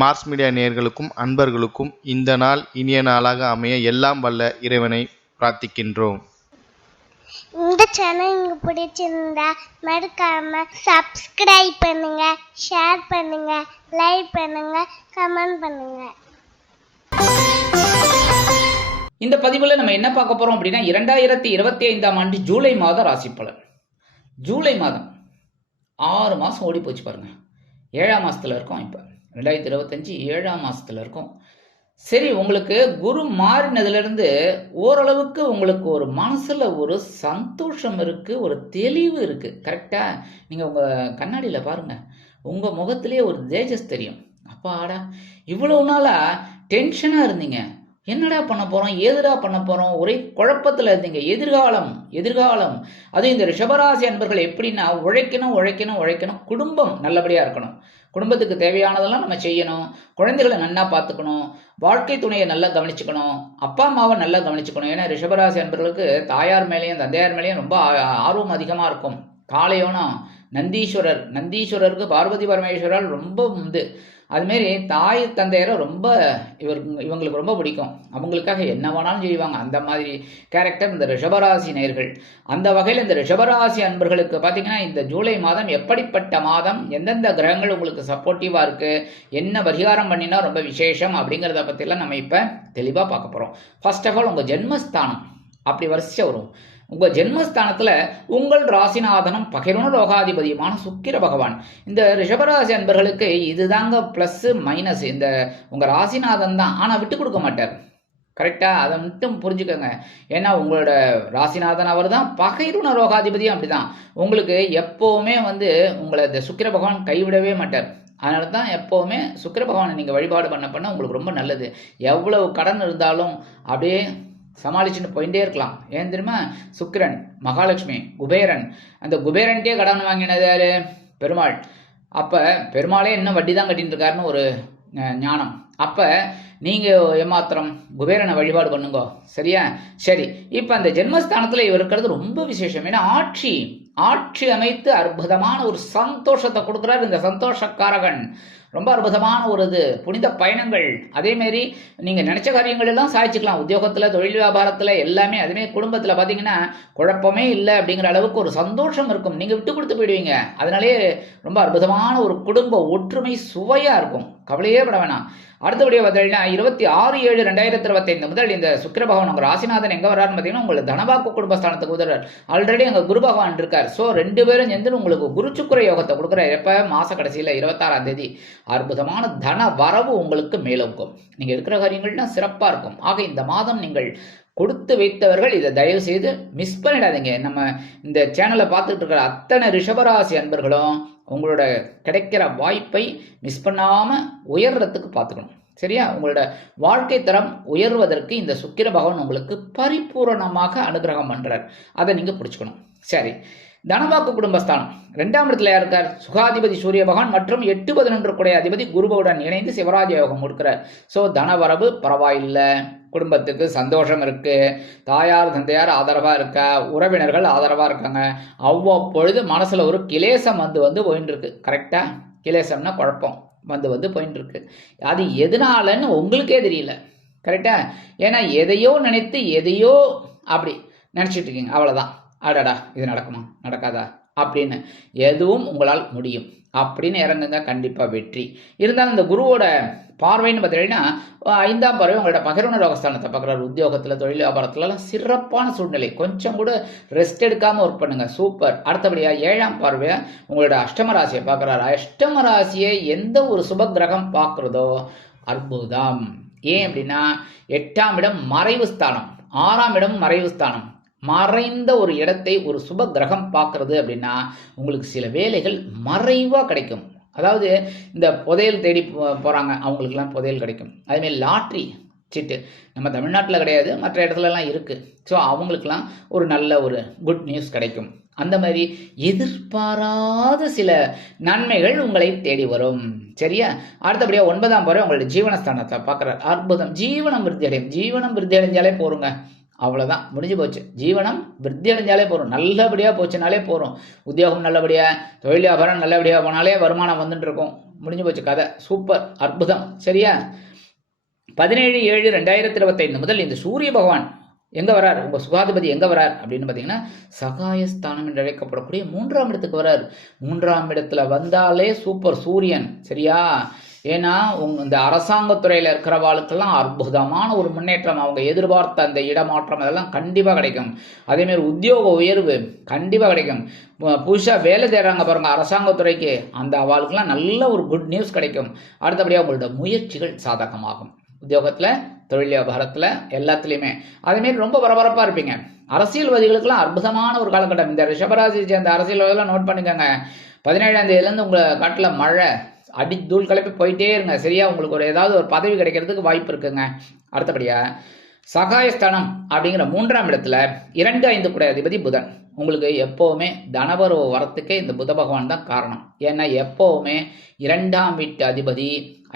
Mars media நேயர்களுக்கும் அன்பர்களுக்கும் இந்த நாள் இனிய நாளாக அமைய எல்லாம் வல்ல இறைவனை பிரார்த்திக்கின்றோம். இந்த சேனல் உங்களுக்கு பிடிச்சிருந்தா மறக்காம சப்ஸ்கிரைப் பண்ணுங்க ஷேர் பண்ணுங்க லைக் பண்ணுங்க கமெண்ட் பண்ணுங்க. இந்த பதிவில் நம்ம என்ன பார்க்க போகிறோம் அப்படின்னா இரண்டாயிரத்தி இருபத்தி ஐந்தாம் ஆண்டு ஜூலை மாத ராசி பலன். ஜூலை மாதம் ஆறு மாதம் ஓடி போச்சு பாருங்க. ஏழாம் மாதத்தில் இருக்கோம் இப்போ ரெண்டாயிரத்தி இருபத்தஞ்சி ஏழாம் மாதத்தில் இருக்கும். சரி உங்களுக்கு குரு மாறினதுலேருந்து ஓரளவுக்கு உங்களுக்கு ஒரு மனசில் ஒரு சந்தோஷம் இருக்குது ஒரு தெளிவு இருக்குது கரெக்டாக நீங்கள் உங்கள் கண்ணாடியில் பாருங்கள் உங்கள் முகத்திலே ஒரு தேஜஸ் தெரியும். அப்பாடா இவ்வளோ நாளாக டென்ஷனாக இருந்தீங்க. என்னடா பண்ண போகிறோம் ஏதுடா பண்ண போகிறோம் ஒரே குழப்பத்தில் இருந்தீங்க. எதிர்காலம் எதிர்காலம். அதுவும் இந்த ரிஷபராசி அன்பர்கள் எப்படின்னா உழைக்கணும் உழைக்கணும் உழைக்கணும். குடும்பம் நல்லபடியாக இருக்கணும். குடும்பத்துக்கு தேவையானதெல்லாம் நம்ம செய்யணும். குழந்தைகளை நல்லா பார்த்துக்கணும். வாழ்க்கை துணையை நல்லா கவனிச்சுக்கணும். அப்பா அம்மாவை நல்லா கவனிச்சுக்கணும். ஏன்னா ரிஷபராசி அன்பர்களுக்கு தாயார் மேலேயும் தந்தையார் மேலேயும் ரொம்ப ஆர்வம் அதிகமாக இருக்கும். காலையோனா நந்தீஸ்வரர். நந்தீஸ்வரருக்கு பார்வதி பரமேஸ்வரால் ரொம்ப வந்து அதுமாரி தாய் தந்தையரை ரொம்ப இவர் இவங்களுக்கு ரொம்ப பிடிக்கும். அவங்களுக்காக என்ன வேணாலும் செய்வாங்க. அந்த மாதிரி கேரக்டர் இந்த ரிஷபராசி நேர்கள். அந்த வகையில் இந்த ரிஷபராசி அன்பர்களுக்கு பார்த்தீங்கன்னா இந்த ஜூலை மாதம் எப்படிப்பட்ட மாதம் எந்தெந்த கிரகங்கள் உங்களுக்கு சப்போர்ட்டிவாக இருக்குது என்ன பரிகாரம் பண்ணினா ரொம்ப விசேஷம் அப்படிங்கிறத பற்றிலாம் நம்ம இப்போ தெளிவாக பார்க்க போகிறோம் ஃபர்ஸ்ட் ஆஃப் ஆல் உங்கள் ஜென்மஸ்தானம். அப்படி வரிசையாக வரும் உங்கள் ஜென்மஸ்தானத்தில் உங்கள் ராசிநாதனம் பகிர்வன லோகாதிபதியுமான சுக்கிர பகவான். இந்த ரிஷபராசி அன்பர்களுக்கு இதுதாங்க ப்ளஸ்ஸு மைனஸ் இந்த உங்கள் ராசிநாதன் தான். ஆனால் விட்டு கொடுக்க மாட்டார். கரெக்டாக அதை மட்டும் புரிஞ்சுக்கோங்க. ஏன்னா உங்களோட ராசிநாதன் அவர் தான் பகைருண ரோகாதிபதியும் அப்படி தான் உங்களுக்கு எப்போவுமே வந்து உங்களை இந்த சுக்கிர பகவான் கைவிடவே மாட்டார். அதனால தான் எப்போவுமே சுக்கிர பகவானை நீங்கள் வழிபாடு பண்ண பண்ண உங்களுக்கு ரொம்ப நல்லது. எவ்வளவு கடன் இருந்தாலும் அப்படியே சமாளிச்சுட்டு போயிட்டே இருக்கலாம். ஏன் தெரியுமா? சுக்கிரன் மகாலட்சுமி குபேரன். அந்த குபேரன்ட்டே கடன் வாங்கினது யாரு? பெருமாள். அப்போ பெருமாளே இன்னும் வட்டி தான் கட்டின்னு இருக்காருன்னு ஒரு ஞானம். அப்போ நீங்கள் ஏமாத்திரம் குபேரனை வழிபாடு பண்ணுங்க. சரியா? சரி. இப்போ அந்த ஜென்மஸ்தானத்தில் இவர் இருக்கிறது ரொம்ப விசேஷம். ஏன்னா ஆட்சி ஆட்சி அமைத்து அற்புதமான ஒரு சந்தோஷத்தை கொடுக்குறாரு இந்த சந்தோஷக்காரகன். ரொம்ப அற்புதமான ஒரு இது புனித பயணங்கள். அதேமாரி நீங்கள் நினச்ச காரியங்கள் எல்லாம் சாய்ச்சிக்கலாம் உத்தியோகத்தில் தொழில் வியாபாரத்தில் எல்லாமே அதுமாரி குடும்பத்தில் பார்த்தீங்கன்னா குழப்பமே இல்லை அப்படிங்கிற அளவுக்கு ஒரு சந்தோஷம் இருக்கும். நீங்கள் விட்டு கொடுத்து போயிடுவீங்க. அதனாலேயே ரொம்ப அற்புதமான ஒரு குடும்ப ஒற்றுமை சுவையாக இருக்கும். கவலையே பட வேணாம். அடுத்தபடியே பார்த்தீங்கன்னா இருபத்தி ஆறு ஏழு ரெண்டாயிரத்தி இருபத்தைந்து முதல் இந்த சுக்கிர பகவான் உங்கள் ராசிநாதன் எங்கே வர்றாருன்னு பார்த்தீங்கன்னா உங்களுக்கு தனபாக்கு குடும்பஸ்தானத்துக்கு உதவுறார். ஆல்ரெடி அங்கே குரு பகவான் இருக்கார். ஸோ ரெண்டு பேரும் சேர்ந்து உங்களுக்கு குரு யோகத்தை கொடுக்குறாரு. எப்போ? மாத கடைசியில் இருபத்தாறாம் தேதி. அற்புதமான தன வரவு உங்களுக்கு மேலோக்கும் நீங்கள் இருக்கிற காரியங்கள்லாம் சிறப்பாக இருக்கும். ஆக இந்த மாதம் நீங்கள் கொடுத்து வைத்தவர்கள் இதை தயவு செய்து மிஸ் பண்ணிடாதீங்க. நம்ம இந்த சேனலை பார்த்துட்டு இருக்கிற அத்தனை ரிஷபராசி அன்பர்களும் உங்களோட கிடைக்கிற வாய்ப்பை மிஸ் பண்ணாமல் உயர்றதுக்கு பார்த்துக்கணும். சரியா? உங்களோட வாழ்க்கை தரம் உயர்வதற்கு இந்த சுக்கிர பகவான் உங்களுக்கு பரிபூரணமாக அனுகிரகம் பண்ணுறார் அதை நீங்கள் பிடிச்சிக்கணும். சரி. தனவாக்கு குடும்பஸ்தானம். ரெண்டாம் இடத்துல இருக்கார்? சுகாதிபதி சூரிய பகவான் மற்றும் எட்டு பதினொன்று குடைய அதிபதி குருபவுடன் இணைந்து சிவராஜ யோகம் கொடுக்குறார். ஸோ தனவரவு பரவாயில்லை. குடும்பத்துக்கு சந்தோஷம் இருக்கு. தாயார் தந்தையார் ஆதரவாக இருக்க? உறவினர்கள் ஆதரவாக இருக்காங்க. அவ்வப்பொழுது மனசில் ஒரு கிலேசம் வந்து வந்து போயின்னு இருக்கு கரெக்டாக கிலேசம்னா குழப்பம் வந்து வந்து போயின்னு இருக்கு அது எதனாலன்னு உங்களுக்கே தெரியல. கரெக்டாக ஏன்னா எதையோ நினைத்து எதையோ அப்படி நினச்சிட்டு இருக்கீங்க. அவ்வளோதான் அடடா இது நடக்குமா? நடக்காதா? அப்படின்னு எதுவும் உங்களால் முடியும். அப்படின்னு இறங்குங்க கண்டிப்பாக வெற்றி. இருந்தாலும் இந்த குருவோட பார்வைன்னு பார்த்தீங்கன்னா ஐந்தாம் பார்வை உங்களோட பகிர்வு ரோகஸ்தானத்தை பார்க்குறாரு. உத்தியோகத்தில் தொழில் வியாபாரத்துலலாம் சிறப்பான சூழ்நிலை. கொஞ்சம் கூட ரெஸ்ட் எடுக்காமல் ஒர்க் பண்ணுங்கள் சூப்பர் அடுத்தபடியாக ஏழாம் பார்வையை உங்களோட அஷ்டம ராசியை பார்க்குறாரு. அஷ்டம ராசியை எந்த ஒரு சுப கிரகம் பார்க்குறதோ அற்புதம். ஏன் அப்படின்னா எட்டாம் இடம் மறைவு ஸ்தானம். ஆறாம் இடம் மறைவு ஸ்தானம். மறைந்த ஒரு இடத்தை ஒரு சுப கிரகம் பார்க்கறது அப்படின்னா உங்களுக்கு சில வேலைகள் மறைவாக கிடைக்கும். அதாவது இந்த புதையல் தேடி போகிறாங்க அவங்களுக்கெல்லாம் அவங்களுக்குலாம் புதையல் கிடைக்கும். அதேமாதிரி லாட்ரி சீட்டு நம்ம தமிழ்நாட்டில் கிடையாது மற்ற இடத்துலலாம் இருக்குது ஸோ அவங்களுக்குலாம் ஒரு நல்ல ஒரு குட் நியூஸ் கிடைக்கும். அந்த மாதிரி எதிர்பாராத சில நன்மைகள் உங்களை தேடி வரும். சரியா? அடுத்தபடியாக ஒன்பதாம் பருவம் உங்களுடைய ஜீவனஸ்தானத்தை பார்க்குறாரு. அற்புதம். ஜீவனம் விருத்தி அடையும். ஜீவனம் விருத்தி அடைஞ்சாலே போருங்க. அவ்வளோதான் முடிஞ்சு போச்சு. ஜீவனம் விருத்தி அடைஞ்சாலே போகிறோம் நல்லபடியாக போச்சுனாலே போகிறோம் உத்தியோகம் நல்லபடியாக தொழில் வியாபாரம் நல்லபடியாக போனாலே வருமானம் வந்துட்டு இருக்கும். முடிஞ்சு போச்சு கதை. சூப்பர். அற்புதம். சரியா? பதினேழு ஏழு ரெண்டாயிரத்தி இருபத்தைந்து முதல் இந்த சூரிய பகவான் எங்கே வரார்? உங்கள் சுகாதிபதி எங்கே வரார்? அப்படின்னு பார்த்தீங்கன்னா சகாயஸ்தானம் என்று அழைக்கப்படக்கூடிய மூன்றாம் இடத்துக்கு வரார். மூன்றாம் இடத்துல வந்தாலே சூப்பர் சூரியன். சரியா? ஏன்னா இந்த அரசாங்கத்துறையில் இருக்கிறவாளுக்கெல்லாம் அற்புதமான ஒரு முன்னேற்றம் அவங்க எதிர்பார்த்த அந்த இடமாற்றம் அதெல்லாம் கண்டிப்பாக கிடைக்கும். அதேமாரி உத்தியோக உயர்வு கண்டிப்பாக கிடைக்கும். புதுசாக வேலை தேடுறாங்க பாருங்கள் அரசாங்கத்துறைக்கு அந்த அவளுக்கெல்லாம் நல்ல ஒரு குட் நியூஸ் கிடைக்கும். அடுத்தபடியாக உங்களோட முயற்சிகள் சாதகமாகும். உத்தியோகத்தில் தொழில் வியாபாரத்தில் எல்லாத்துலேயுமே. அதேமாரி ரொம்ப பரபரப்பாக இருப்பீங்க. அரசியல்வாதிகளுக்கெல்லாம் அற்புதமான ஒரு காலகட்டம். இந்த ரிஷபராசியை சேர்ந்த அரசியல்வாதிகளாம் நோட் பண்ணிக்கோங்க. பதினேழாம் தேதியிலேருந்து உங்கள் காட்டில் மழை அடி தூள் கிளப்பி போயிட்டே இருங்க. சரியா? உங்களுக்கு ஒரு ஏதாவது ஒரு பதவி கிடைக்கிறதுக்கு வாய்ப்பு இருக்குங்க. அடுத்தபடியாக சகாயஸ்தானம் அப்படிங்கிற மூன்றாம் இடத்துல இரண்டு ஐந்து கூட அதிபதி புதன். உங்களுக்கு எப்போவுமே தனபருவ வரத்துக்கே இந்த புத பகவான் தான் காரணம். ஏன்னா எப்போவுமே இரண்டாம் வீட்டு அதிபதி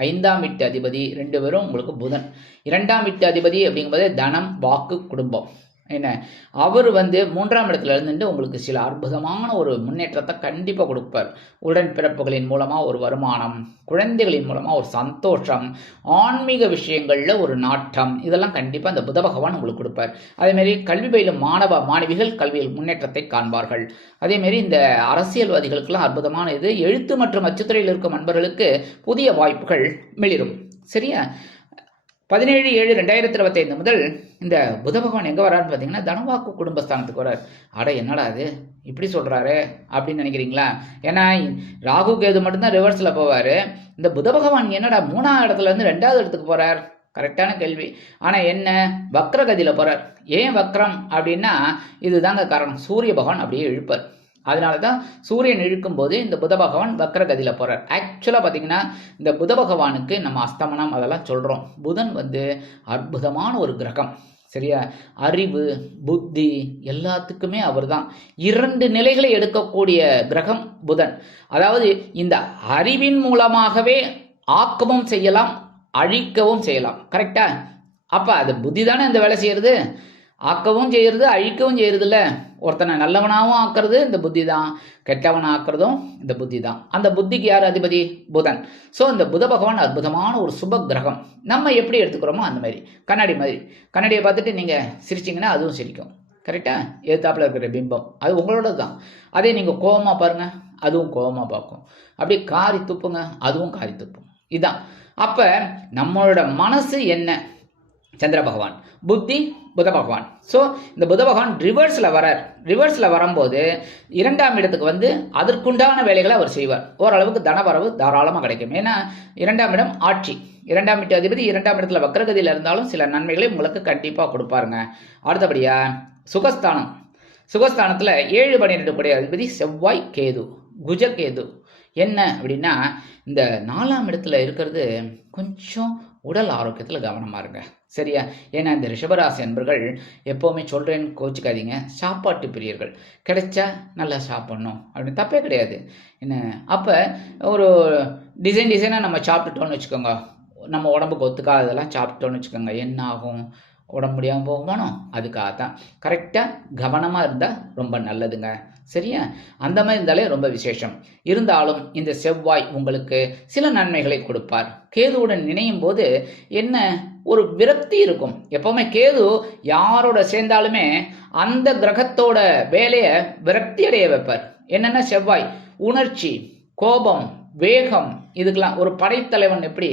ஐந்தாம் வீட்டு அதிபதி ரெண்டு பேரும் உங்களுக்கு புதன். இரண்டாம் வீட்டு அதிபதி அப்படிங்கும்போது தனம் வாக்கு குடும்பம். என்ன? அவர் வந்து மூன்றாம் இடத்துல இருந்துட்டு உங்களுக்கு சில அற்புதமான ஒரு முன்னேற்றத்தை கண்டிப்பாக கொடுப்பார். உடன்பிறப்புகளின் மூலமாக ஒரு வருமானம் குழந்தைகளின் மூலமாக ஒரு சந்தோஷம் ஆன்மீக விஷயங்களில் ஒரு நாட்டம் இதெல்லாம் கண்டிப்பாக அந்த புத பகவான் உங்களுக்கு கொடுப்பார். அதேமாரி கல்வி பயிலும் மாணவ மாணவிகள் கல்வியில் முன்னேற்றத்தை காண்பார்கள். அதேமாரி இந்த அரசியல்வாதிகளுக்கெல்லாம் அற்புதமான இது எழுத்து மற்றும் அச்சுத்துறையில் இருக்கும் நண்பர்களுக்கு புதிய வாய்ப்புகள் மிளிரும். சரியா? பதினேழு ஏழு ரெண்டாயிரத்தி இருபத்தைந்து முதல் இந்த புத பகவான் எங்கே வரான்னு பார்த்தீங்கன்னா தனவாக்கு குடும்பஸ்தானத்துக்கு வரார் அட என்னடா அது இப்படி சொல்கிறாரு அப்படின்னு நினைக்கிறீங்களா? ஏன்னா ராகு கேது மட்டும்தான் ரிவர்ஸில் போவார். இந்த புத பகவான் என்னடா மூணாவது இடத்துல இருந்து ரெண்டாவது இடத்துக்கு போகிறார் கரெக்டான கேள்வி. ஆனால் என்ன? வக்ரகதியில் போகிறார் ஏன் வக்ரம் அப்படின்னா இதுதாங்க காரணம். சூரிய பகவான் அப்படியே இழுப்பார். அதனால தான் சூரியன் இழுக்கும்போது இந்த புத பகவான் வக்ரகதியில் போகிறார் ஆக்சுவலாக பார்த்தீங்கன்னா இந்த புத பகவானுக்கு நம்ம அஸ்தமனம் அதெல்லாம் சொல்கிறோம் புதன் வந்து அற்புதமான ஒரு கிரகம். சரியா? அறிவு புத்தி எல்லாத்துக்குமே அவர் தான் இரண்டு நிலைகளை எடுக்கக்கூடிய கிரகம் புதன். அதாவது இந்த அறிவின் மூலமாகவே ஆக்கமும் செய்யலாம் அழிக்கவும் செய்யலாம். கரெக்டா அப்போ அது புத்தி தானே இந்த வேலை செய்கிறது ஆக்கவும் செய்கிறது அழிக்கவும் செய்கிறதுல ஒருத்தனை நல்லவனாகவும் ஆக்குறது இந்த புத்தி தான் கெட்டவனாக ஆக்கிறதும் இந்த புத்தி தான் அந்த புத்திக்கு யார் அதிபதி? புதன். ஸோ இந்த புத பகவான் அற்புதமான ஒரு சுப கிரகம். நம்ம எப்படி எடுத்துக்கிறோமோ அந்த மாதிரி. கண்ணாடி மாதிரி. கண்ணாடியை பார்த்துட்டு நீங்கள் சிரிச்சிங்கன்னா அதுவும் சிரிக்கும். கரெக்டாக எதிர்த்தாப்புல இருக்கிற பிம்பம். அது உங்களோட தான் அதே நீங்கள் கோவமாக பாருங்கள் அதுவும் கோபமாக பார்க்கும். அப்படியே காரி துப்புங்க. அதுவும் காரி துப்பும். இதுதான் அப்போ நம்மளோட மனசு என்ன? சந்திர பகவான் புத்தி புத பகவான். ஸோ இந்த புத பகவான் ரிவர்ஸில் வரார். ரிவர்ஸில் வரும்போது இரண்டாம் இடத்துக்கு வந்து அதற்குண்டான வேலைகளை அவர் செய்வார். ஓரளவுக்கு தனவரவு தாராளமாக கிடைக்கும். ஏன்னா இரண்டாம் இடம் ஆட்சி. இரண்டாம் வீட்டு அதிபதி இரண்டாம் இடத்துல வக்ரகதியில் இருந்தாலும் சில நன்மைகளை உங்களுக்கு கண்டிப்பாக கொடுப்பாருங்க. அடுத்தபடியாக சுகஸ்தானம். சுகஸ்தானத்தில் ஏழு பன்னிரெண்டு கூடிய அதிபதி செவ்வாய் கேது குஜகேது. என்ன அப்படின்னா இந்த நாலாம் இடத்துல இருக்கிறது கொஞ்சம் உடல் ஆரோக்கியத்தில் கவனமாக இருங்க. சரியா? ஏன்னா இந்த ரிஷபராசி அன்பர்கள் எப்போவுமே சொல்கிறேன்னு கோச்சிக்காதீங்க. சாப்பாட்டு பிரியர்கள். கிடைச்சா நல்லா சாப்பிட்ணும். அப்படின்னு தப்பே கிடையாது. என்ன? அப்போ ஒரு டிசைன் டிசைனாக நம்ம சாப்பிட்டுட்டோம்னு வச்சுக்கோங்க. நம்ம உடம்புக்கு ஒத்துக்காததெல்லாம் சாப்பிட்டோம்னு வச்சுக்கோங்க. என்ன ஆகும்? உடம்பு முடியாமல் போகுமானோ அதுக்காக தான் கரெக்டாக கவனமாக இருந்தால் ரொம்ப நல்லதுங்க. சரியா? அந்த மாதிரி இருந்தாலே ரொம்ப விசேஷம். இருந்தாலும் இந்த செவ்வாய் உங்களுக்கு சில நன்மைகளை கொடுப்பார். கேதுவுடன் நினையும் போது என்ன? ஒரு விரக்தி இருக்கும். எப்பவுமே கேது யாரோட சேர்ந்தாலுமே அந்த கிரகத்தோட வேலையை விரக்தி அடைய வைப்பார். என்னென்ன செவ்வாய் உணர்ச்சி கோபம் வேகம் இதுக்கெல்லாம் ஒரு படைத்தலைவன் எப்படி?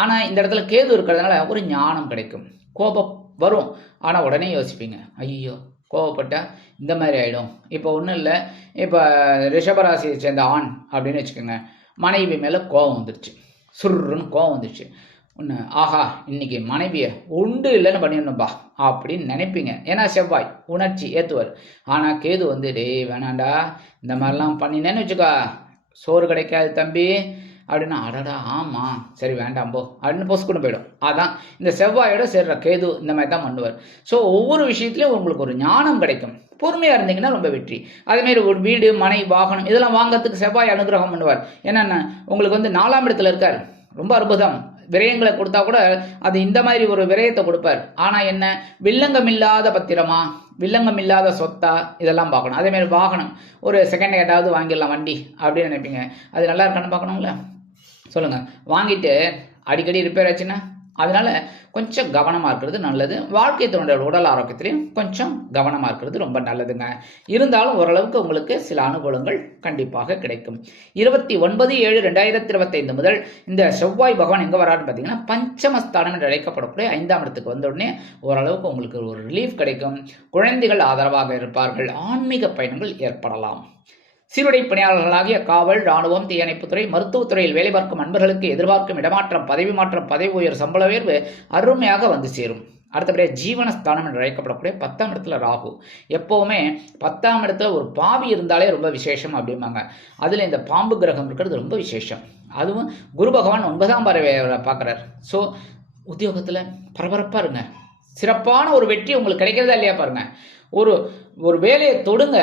ஆனால் இந்த இடத்துல கேது இருக்கிறதுனால ஒரு ஞானம் கிடைக்கும். கோபம் வரும். ஆனால் உடனே யோசிப்பீங்க ஐயோ கோவப்பட்டால் இந்த மாதிரி ஆகிடும் இப்போ ஒன்றும் இல்லை. இப்போ ரிஷபராசியை சேர்ந்த ஆண் அப்படின்னு வச்சுக்கோங்க. மனைவி மேலே கோவம் வந்துடுச்சு சுருன்னு கோவம் வந்துடுச்சு ஒன்று ஆஹா இன்னைக்கு மனைவியை உண்டு இல்லைன்னு பண்ணிடணும்பா அப்படின்னு நினைப்பீங்க. ஏன்னா செவ்வாய் உணர்ச்சி ஏற்றுவார் ஆனால் கேது வந்து டேய் வேணாண்டா. இந்த மாதிரிலாம் பண்ணினேன்னு வச்சுக்கா. சோறு கிடைக்காது தம்பி. அப்படின்னா அடடா ஆமாம் சரி வேண்டாம் போ. அப்படின்னு பொசுக்குன்னு போயிடும். அதான். இந்த செவ்வாயோட சேர்ற கேது இந்த மாதிரி தான் பண்ணுவார். ஸோ ஒவ்வொரு விஷயத்துலையும் உங்களுக்கு ஒரு ஞானம் கிடைக்கும். பொறுமையாக இருந்தீங்கன்னா ரொம்ப வெற்றி. அதேமாரி ஒரு வீடு மனை வாகனம் இதெல்லாம் வாங்கிறதுக்கு செவ்வாய் அனுகிரகம் பண்ணுவார். என்னென்ன? உங்களுக்கு வந்து நாலாம் இடத்துல இருக்கார். ரொம்ப அற்புதம். விரயங்களை கொடுத்தா கூட அது இந்த மாதிரி ஒரு விரயத்தை கொடுப்பார். ஆனால் என்ன? வில்லங்கம் இல்லாத பத்திரமா? வில்லங்கம் இல்லாத சொத்தா? இதெல்லாம் பார்க்கணும். அதே மாதிரி வாகனம். ஒரு செகண்ட் ஏதாவது வாங்கிடலாம் வண்டி அப்படின்னு நினைப்பீங்க. அது நல்லா இருக்கான்னு பார்க்கணுங்களா சொல்லுங்கள் வாங்கிட்டு அடிக்கடி ரிப்பேர் ஆச்சுன்னா? அதனால கொஞ்சம் கவனமாக இருக்கிறது நல்லது. வாழ்க்கை துணையோட உடல் ஆரோக்கியத்திலையும் கொஞ்சம் கவனமாக இருக்கிறது ரொம்ப நல்லதுங்க. இருந்தாலும் ஓரளவுக்கு உங்களுக்கு சில அனுகூலங்கள் கண்டிப்பாக கிடைக்கும். இருபத்தி ஒன்பது ஏழு ரெண்டாயிரத்தி இருபத்தைந்து முதல் இந்த செவ்வாய் பகவான் எங்கே வராருன்னு பார்த்தீங்கன்னா பஞ்சமஸ்தானம் என்று அழைக்கப்படக்கூடிய ஐந்தாம் இடத்துக்கு வந்த உடனே ஓரளவுக்கு உங்களுக்கு ஒரு ரிலீஃப் கிடைக்கும். குழந்தைகள் ஆதரவாக இருப்பார்கள். ஆன்மீக பயணங்கள் ஏற்படலாம். சீருடை பணியாளர்களாகிய காவல் ராணுவம் தீயணைப்புத்துறை மருத்துவத்துறையில் வேலை பார்க்கும் அன்பர்களுக்கு எதிர்பார்க்கும் இடமாற்றம் பதவி மாற்றம் பதவி உயர் சம்பள உயர்வு அருமையாக வந்து சேரும். அடுத்தபடியாக ஜீவனஸ்தானம் என்று அழைக்கப்படக்கூடிய பத்தாம் இடத்துல ராகு. எப்போவுமே பத்தாம் இடத்துல ஒரு பாவி இருந்தாலே ரொம்ப விசேஷம் அப்படிம்பாங்க. அதில் இந்த பாம்பு கிரகம் இருக்கிறது ரொம்ப விசேஷம். அதுவும் குரு பகவான் ஒன்பதாம் பறவை பார்க்குறார். ஸோ உத்தியோகத்தில் பரபரப்பாக இருங்க. சிறப்பான ஒரு வெற்றி உங்களுக்கு கிடைக்கிறதா இல்லையா பாருங்க. ஒரு ஒரு வேலையை தொடுங்க.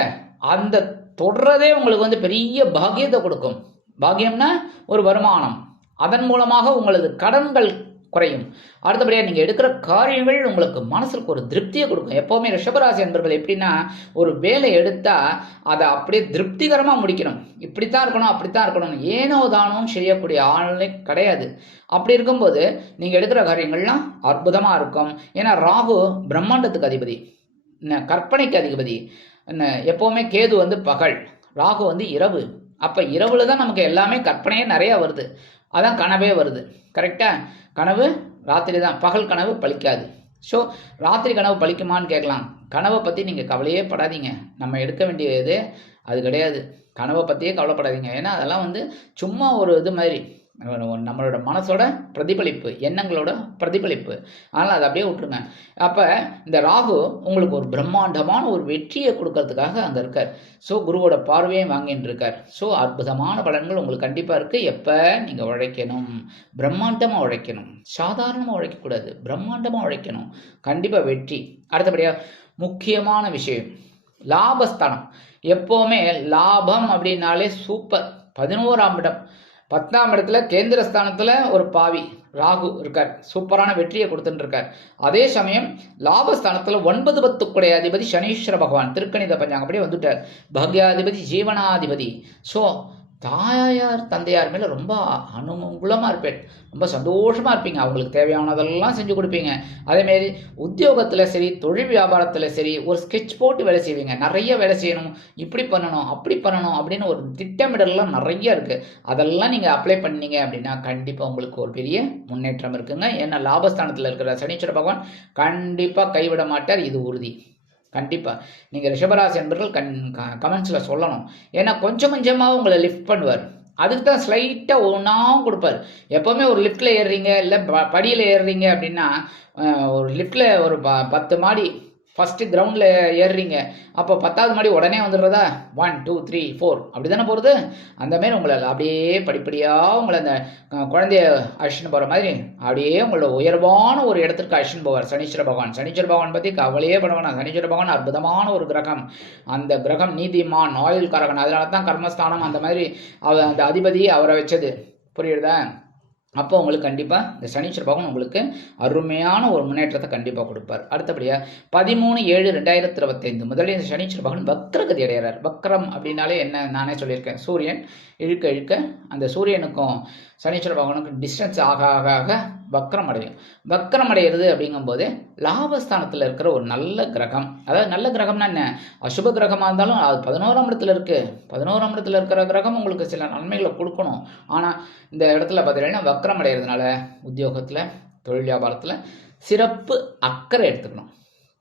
அந்த தொடுறதே உங்களுக்கு வந்து பெரிய பாக்கியத்தை கொடுக்கும். பாக்கியம்னா ஒரு வருமானம். அதன் மூலமாக உங்களது கடன்கள் குறையும். அடுத்தபடியாக நீங்கள் எடுக்கிற காரியங்கள் உங்களுக்கு மனசுக்கு ஒரு திருப்தியை கொடுக்கும். எப்போவுமே ரிஷபராசி என்பர்கள் எப்படின்னா ஒரு வேலை எடுத்தால் அதை அப்படியே திருப்திகரமாக முடிக்கணும். இப்படித்தான் இருக்கணும் அப்படித்தான் இருக்கணும் ஏனோ தானோன்னு செய்யக்கூடிய ஆளே கிடையாது. அப்படி இருக்கும்போது நீங்கள் எடுக்கிற காரியங்கள்லாம் அற்புதமாக இருக்கும். ஏன்னா ராகு பிரம்மாண்டத்துக்கு அதிபதி. என்ன கற்பனைக்கு அதிபதி. எப்போவுமே கேது வந்து பகல் ராகு வந்து இரவு. அப்போ இரவுல தான் நமக்கு எல்லாமே கற்பனையே நிறையா வருது. அதான் கனவே வருது. கரெக்டாக கனவு ராத்திரி தான் பகல் கனவு பலிக்காது ஸோ ராத்திரி கனவு பலிக்குமான்னு கேட்கலாம். கனவை பற்றி நீங்கள் கவலையே படாதீங்க. நம்ம எடுக்க வேண்டியது அது கிடையாது. கனவை பற்றியே கவலைப்படாதீங்க. ஏன்னா அதெல்லாம் வந்து சும்மா ஒரு இது மாதிரி. நம்மளோட மனசோட பிரதிபலிப்பு எண்ணங்களோட பிரதிபலிப்பு. அதனால் அதை அப்படியே விட்டுருங்க. அப்போ இந்த ராகு உங்களுக்கு ஒரு பிரம்மாண்டமான ஒரு வெற்றியை கொடுக்கறதுக்காக அங்கே இருக்கார். ஸோ குருவோட பார்வையும் வாங்கின்னு இருக்கார். ஸோ அற்புதமான பலன்கள் உங்களுக்கு கண்டிப்பாக இருக்குது எப்போ? நீங்கள் உழைக்கணும். பிரம்மாண்டமாக உழைக்கணும். சாதாரணமாக உழைக்கக்கூடாது. பிரம்மாண்டமாக உழைக்கணும். கண்டிப்பாக வெற்றி. அடுத்தபடியாக முக்கியமான விஷயம். லாபஸ்தானம். எப்போவுமே லாபம் அப்படின்னாலே சூப்பர் பதினோராம் இடம். பத்தாம் இடத்துல கேந்திரஸ்தானத்தில் ஒரு பாவி ராகு இருக்கார். சூப்பரான வெற்றியை கொடுத்துட்டுருக்கார் அதே சமயம் லாபஸ்தானத்தில் ஒன்பது பத்துக்குடைய அதிபதி சனீஸ்வர பகவான் திருக்கணித பஞ்சாங்கப்படி வந்துட்டார். பாக்யாதிபதி ஜீவனாதிபதி. ஸோ தாயார் தந்தையார் மேலே ரொம்ப அனுகூலமாக இருப்பேன். ரொம்ப சந்தோஷமாக இருப்பீங்க. அவங்களுக்கு தேவையானதெல்லாம் செஞ்சு கொடுப்பீங்க. அதேமாரி உத்தியோகத்தில் சரி தொழில் வியாபாரத்தில் சரி ஒரு ஸ்கெட்ச் போட்டு வேலை செய்வீங்க. நிறைய வேலை செய்யணும். இப்படி பண்ணணும் அப்படி பண்ணணும் அப்படின்னு ஒரு திட்டமிடல்லாம் நிறைய இருக்குது அதெல்லாம் நீங்கள் அப்ளை பண்ணீங்க அப்படின்னா கண்டிப்பாக உங்களுக்கு ஒரு பெரிய முன்னேற்றம் இருக்குங்க. ஏன்னா லாபஸ்தானத்தில் இருக்கிற சனீஸ்வர பகவான் கண்டிப்பாக கைவிட மாட்டார். இது உறுதி. கண்டிப்பாக நீங்கள் ரிஷபராசி என்பர்கள் கண் கமெண்ட்ஸில் சொல்லணும். ஏன்னா கொஞ்சம் கொஞ்சமாக உங்களை லிஃப்ட் பண்ணுவார். அதுக்கு தான் ஸ்லைட்டாக ஒன்றாவும் கொடுப்பார். எப்போவுமே ஒரு லிஃப்ட்டில் ஏறுறீங்க இல்லை படியில் ஏறுறீங்க அப்படின்னா ஒரு லிஃப்ட்டில் ஒரு ப பத்து மாடி ஃபஸ்ட்டு கிரவுண்டில் ஏறுறீங்க. அப்போ பத்தாவது மாடி உடனே வந்துடுறதா? ஒன் டூ த்ரீ ஃபோர் அப்படி தானே போகிறது அந்தமாரி உங்களை அப்படியே படிப்படியாக உங்களை அந்த குழந்தைய அழிச்சுன்னு போகிற மாதிரி அப்படியே உங்களோட உயர்வான ஒரு இடத்திற்கு அழிச்சுன்னு போவார். சனீஸ்வர பகவான். சனீஸ்வர பகவான் பற்றி கவலையே பட வேணாம் சனீஸ்வர பகவான் அற்புதமான ஒரு கிரகம். அந்த கிரகம் நீதிமான் ஆயுள் கரகன் அதனால தான் கர்மஸ்தானம் அந்த மாதிரி அவ அந்த அதிபதி அவரை வச்சது. புரியுதா அப்போ உங்களுக்கு கண்டிப்பாக இந்த சனீஸ்வர பகவான் உங்களுக்கு அருமையான ஒரு முன்னேற்றத்தை கண்டிப்பாக கொடுப்பார். அடுத்தபடியாக பதிமூணு ஏழு ரெண்டாயிரத்தி இருபத்தைந்து முதலில் இந்த சனீஸ்வர பகவான் வக்ரகதி அடைகிறார். வக்ரம் அப்படின்னாலே என்ன? நானே சொல்லியிருக்கேன். சூரியன் இழுக்க இழுக்க அந்த சூரியனுக்கும் சனீஸ்வர பகவானுக்கும் டிஸ்டன்ஸ் ஆக ஆக ஆக வக்ரம் அடையும் வக்ரம் அடைகிறது அப்படிங்கும்போது லாபஸ்தானத்தில் இருக்கிற ஒரு நல்ல கிரகம். அதாவது நல்ல கிரகம்னா என்ன? அசுப கிரகமாக இருந்தாலும் அது பதினோராம் இடத்துல இருக்குது பதினோராம் இடத்துல இருக்கிற கிரகம் உங்களுக்கு சில நன்மைகளை கொடுக்கணும். ஆனால் இந்த இடத்துல பார்த்தீங்கன்னா வக்ரம் அடைகிறதுனால உத்தியோகத்தில் தொழில் வியாபாரத்தில் சிறப்பு அக்கறை எடுத்துக்கணும்.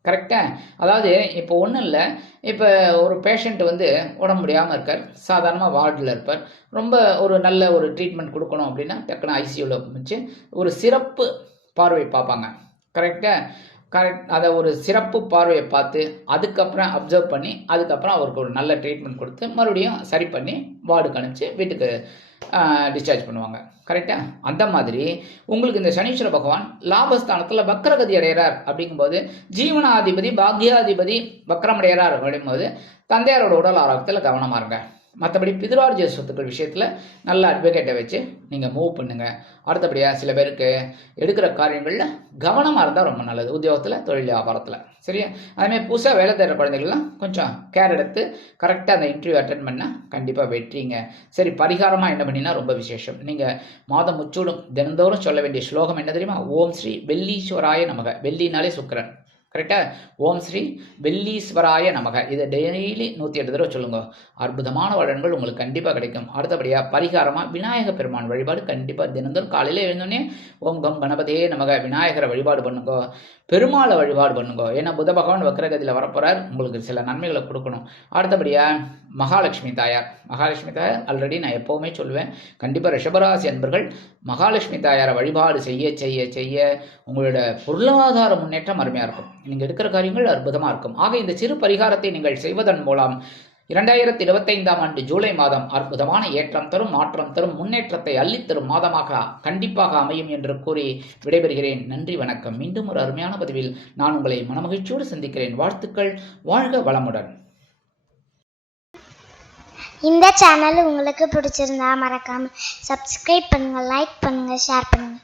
கரெக்டாக அதாவது இப்போ ஒன்றும் இல்லை. இப்போ ஒரு பேஷண்ட் வந்து உடம்பு முடியாமல் இருக்கார். சாதாரணமாக வார்டில் இருப்பார். ரொம்ப ஒரு நல்ல ஒரு ட்ரீட்மெண்ட் கொடுக்கணும் அப்படின்னா டக்குன்னு ஐசியூவில் வச்சு ஒரு சிறப்பு பார்வை பார்ப்பாங்க. கரெக்டாக கரெக்ட் அதை ஒரு சிறப்பு பார்வையை பார்த்து அதுக்கப்புறம் அப்சர்வ் பண்ணி அதுக்கப்புறம் அவருக்கு ஒரு நல்ல ட்ரீட்மெண்ட் கொடுத்து மறுபடியும் சரி பண்ணி வார்டுக்கு அனுப்பிச்சு வீட்டுக்கு டிஸ்சார்ஜ் பண்ணுவாங்க. கரெக்டாக அந்த மாதிரி உங்களுக்கு இந்த சனீஸ்வர பகவான் லாபஸ்தானத்தில் வக்கரகதி அடைகிறார் அப்படிங்கும்போது ஜீவனாதிபதி பாக்யாதிபதி வக்ரமடைகிறார் அப்படிங்கும்போது தந்தையாரோட உடல் ஆரோக்கியத்தில் கவனமாக இருங்க. மற்றபடி பிதிரார்ஜிய சொத்துக்கள் விஷயத்தில் நல்ல அட்வொகேட்டை வச்சு நீங்கள் மூவ் பண்ணுங்கள் அடுத்தபடியாக சில பேருக்கு எடுக்கிற காரியங்களில் கவனமாக இருந்தால் ரொம்ப நல்லது. உத்தியோகத்தில் தொழில் வியாபாரத்தில். சரியா? அதேமாதிரி புதுசாக வேலை தேடுற குழந்தைகள்லாம் கொஞ்சம் கேர் எடுத்து கரெக்டாக அந்த இன்டர்வியூ அட்டன் பண்ணால் கண்டிப்பாக வெற்றிங்க. சரி பரிகாரமாக என்ன பண்ணினா ரொம்ப விசேஷம். நீங்கள் மாதம் முச்சூடும் தினந்தோறும் சொல்ல வேண்டிய ஸ்லோகம் என்ன தெரியுமா? ஓம் ஸ்ரீ வெள்ளீஸ்வராய நமக. வெள்ளினாலே சுக்கரன். கரெக்டாக ஓம் ஸ்ரீ வெள்ளீஸ்வராய நமக. இதை டெய்லி நூற்றி எட்டு தடவை சொல்லுங்க. அற்புதமான வளன்கள் உங்களுக்கு கண்டிப்பாக கிடைக்கும். அடுத்தபடியாக பரிகாரமாக விநாயக பெருமான் வழிபாடு கண்டிப்பாக தினந்தோறும் காலையில் எழுந்தோடனே ஓம் கம் கணபதியே நமக. விநாயகரை வழிபாடு பண்ணுங்க. பெருமாளை வழிபாடு பண்ணுங்க. ஏன்னா புத பகவான் வக்கரகதியில் வரப்போறார். உங்களுக்கு சில நன்மைகளை கொடுக்கணும். அடுத்தபடியாக மகாலட்சுமி தாயார். மகாலட்சுமி தாயார் ஆல்ரெடி நான் எப்போவுமே சொல்லுவேன் கண்டிப்பாக ரிஷபராசி அன்பர்கள் மகாலட்சுமி தாயாரை வழிபாடு செய்ய செய்ய செய்ய உங்களோட பொருளாதார முன்னேற்றம் அருமையாக இருக்கும். நீங்கள் எடுக்கிற காரியங்கள் அற்புதமாக இருக்கும். ஆக இந்த சிறு பரிகாரத்தை நீங்கள் செய்வதன் மூலம் இரண்டாயிரத்தி இருபத்தைந்தாம் ஆண்டு ஜூலை மாதம் அற்புதமான ஏற்றம் தரும் மாற்றம் தரும் முன்னேற்றத்தை அள்ளித்தரும் மாதமாக கண்டிப்பாக அமையும் என்று கூறி விடைபெறுகிறேன். நன்றி வணக்கம். மீண்டும் ஒரு அருமையான பதிவில் நான் உங்களை மனமகிழ்ச்சியோடு சந்திக்கிறேன். வாழ்த்துக்கள். வாழ்க வளமுடன். இந்த சேனல் உங்களுக்கு பிடிச்சிருந்தா மறக்காம சப்ஸ்கிரைப் பண்ணுங்க லைக் பண்ணுங்க ஷேர் பண்ணுங்க.